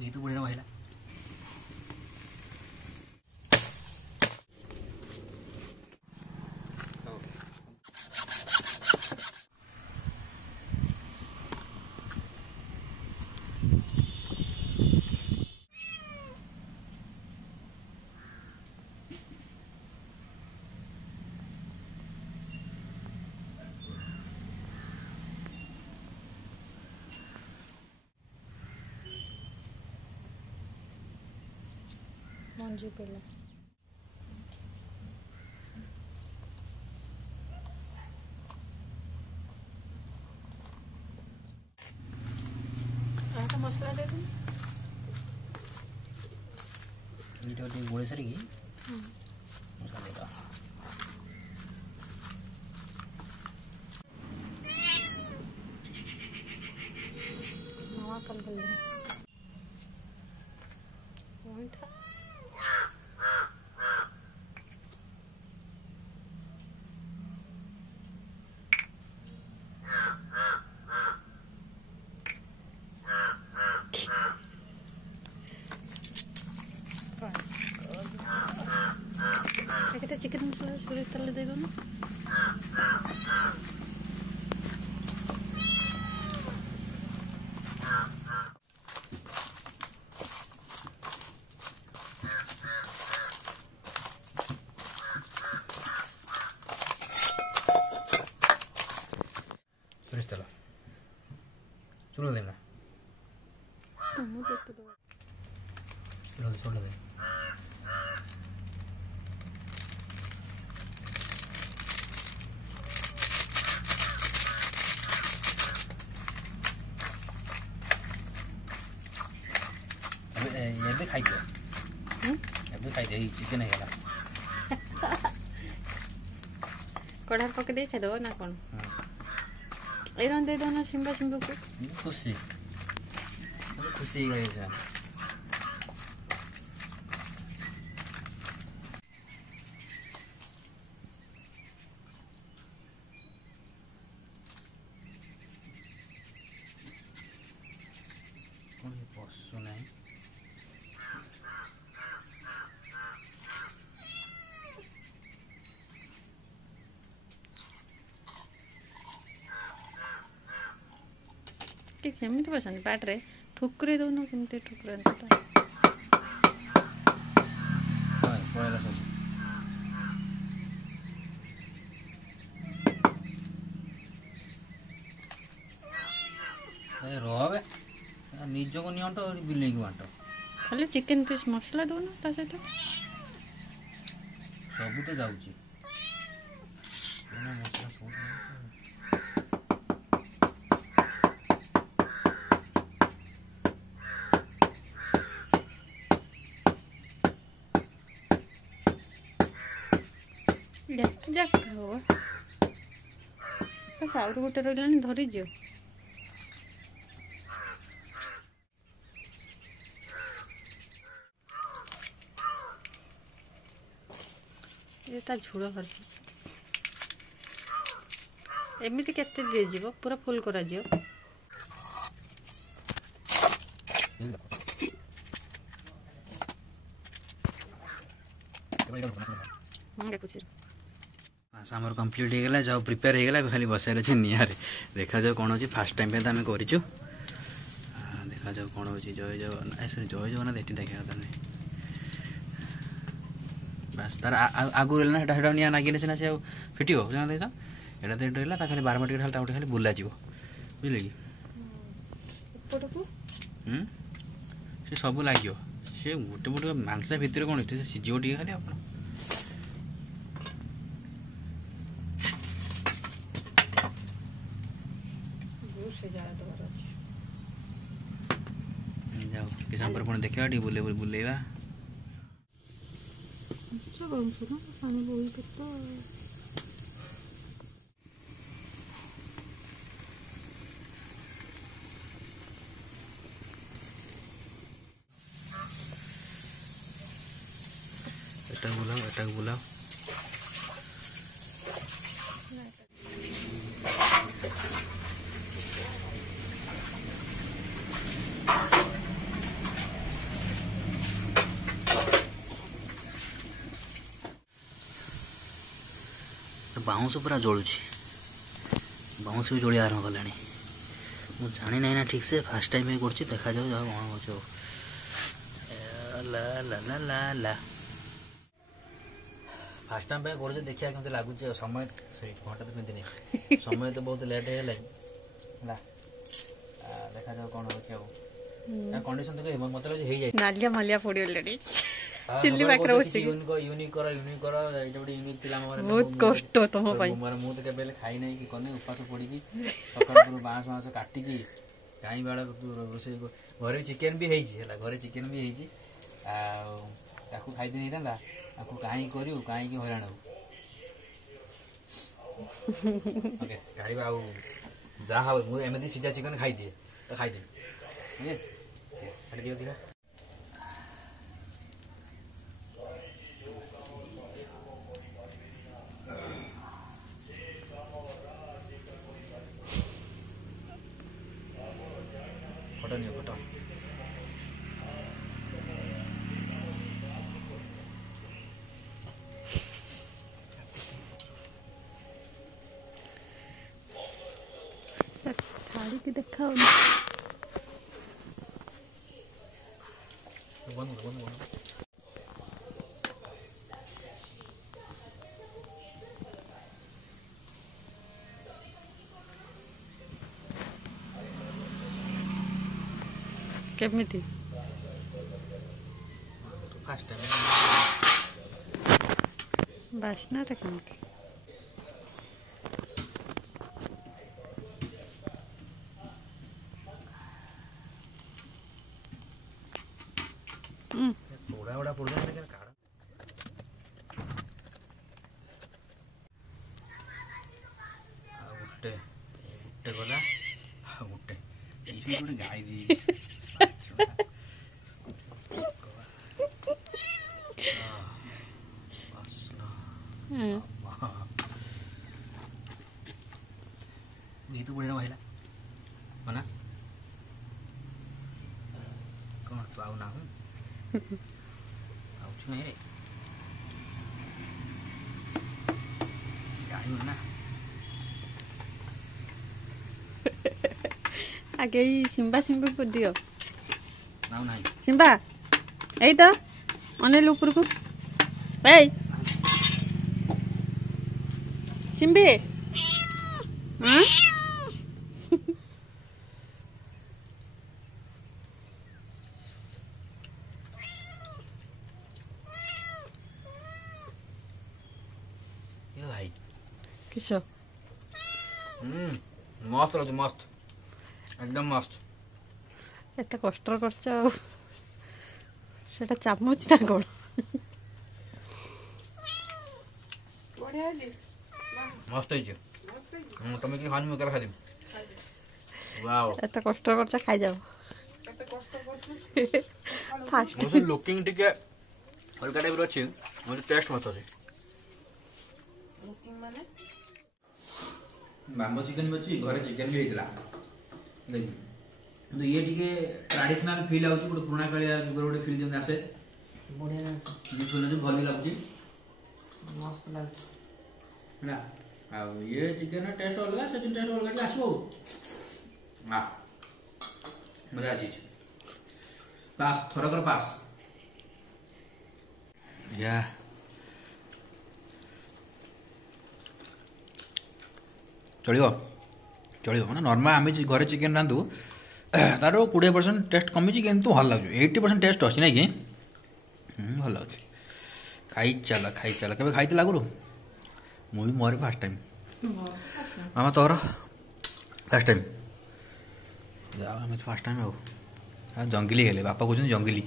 যেহেতু বড় হইলা मंजी पेला मसला दे दूँ गोड़े सर की मसला दे दो नवा कल बोल चिकन मसला सूर्य तले दे दो ना सूर्य तला चलो देना चलो दे खाई चिकेन है कढ़ा पक दे खाई दो ना कौन एरन दे दो ना सिंबा सिंबू को खुशी खुशी गए जा कोई पशु नहीं केमती पसंद पाटे ठुकुरे दौन केमती ठुकुरे रे निज को नहीं अंट बिल्ली को बांट खाली चिकेन पीस मसला दौन ता सहित सब तो जाऊँगी जाक हो आउट गोटे रही धरीज झोल कर एमती केते दिजिबो पूरा फुल करा जियो देखुछि आमर कंप्लीट हो गला जाओ प्रिपेयर हो गला खाली बसार अच्छे निहारे देखा जाओ कौन हो फास्ट टाइम पे आम कर देखा जाओ कौन हो जय जगन्नाथ सॉरी जय जगन्नाथ ये देखा था नहीं बस तार आगु ना हेटा निया नागिले सिना से फिटियो जाना देख एटा तो रहा खाली बारह मिनट खाली खाली बुला जीव बुझे कि से सब लगे सी गोटे गोटे मांसा भितर कौन सीझे टे खाली आप जाओ किस पुणी देखा टे बुलेवा एटा बुलाओ बाउंस पूरा जलुची बाउंस भी जलिया आरंभ कलानी मुझे जानी ना ठीक से फास्ट टाइम कर देखा जाऊ जाओ कौन हो ला ला ला ला ला फास्ट टाइम कर देखिए केमती लगुच समय घंटा तो पिंधि समय तो बहुत लेट है देखा जाओ कौन हो कंडीशन देख मत लगे नालिया मालिया पड़ी ऑलरेडी चिल्ली माइक्रो यूनिक करो यूनिक थिला बहुत कष्ट तुम भाई मु तो केबे खाई नहीं कि कने उपास पड़ी की सकाळ बांस काटी की काई बाळ रोसे घरे चिकन भी हेई छी हला घरे चिकन भी हेई छी आ ताकू खाई दे नहीं ताकू काई करियो काई की हैरान हो ओके गाड़ी बाऊ जा हा मु एमती सीधा चिकन खाई दिए तो खाई दे ये छाड़ दियो दिखा फोटो नहीं फोटो थाली की दिखाओ बंद केमिति फास्ट टाइम बासना रे केमिति थोड़ा बड़ा पड़ जाए लेकिन काढ़ा उठे उठे गला उठे ये गोटे गाई दी ये तो बुढ़े महिला मना कौन तू आउ ना हूँ आउ नहीं रे गाड़ी ना आगे सिम्बा सिम्बा को दियो ना नहीं सिम्बा एई तो अनेल ऊपर को एई सिम्बी हां ये भाई किसो मस्त लगे मस्त एकदम मस्त एत कष्ट करछ सेटा चामच ना कोन मस्त है तुम कि खानी मुझे खा दी वाओ एत कष्ट करछ खाई जाओ फास्ट मुझे लुकिंग टिके हल्का टाइप अच्छे मुझे टेस्ट मत अच्छे बाम्बो चिकन भी अच्छी घरे चिकन भी होता देख तो ये टिके ट्रेडिशनल फील आउची गोटे पुराना कालिया जुगर गोटे फील जन आसे बढ़िया जो भली लगुची मस्त लागे ना आ ये चिकन टेस्ट अलग से टेस्ट अलग के आसबो हां मजा चीज पास थोड़ा कर पास या चलियो चलियो माने नॉर्मल आमे घरे चिकन रांधु तार 20% टेस्ट कमी किंतु भल लगे 80% टेस्ट अच्छी ना कि भल लगे खाई चल केबे खाई लागू मुझे मोर फास्ट टाइम मामा तोर फास्ट टाइम आम फास्ट टाइम आ जंगली हेले बापा कहते जंगली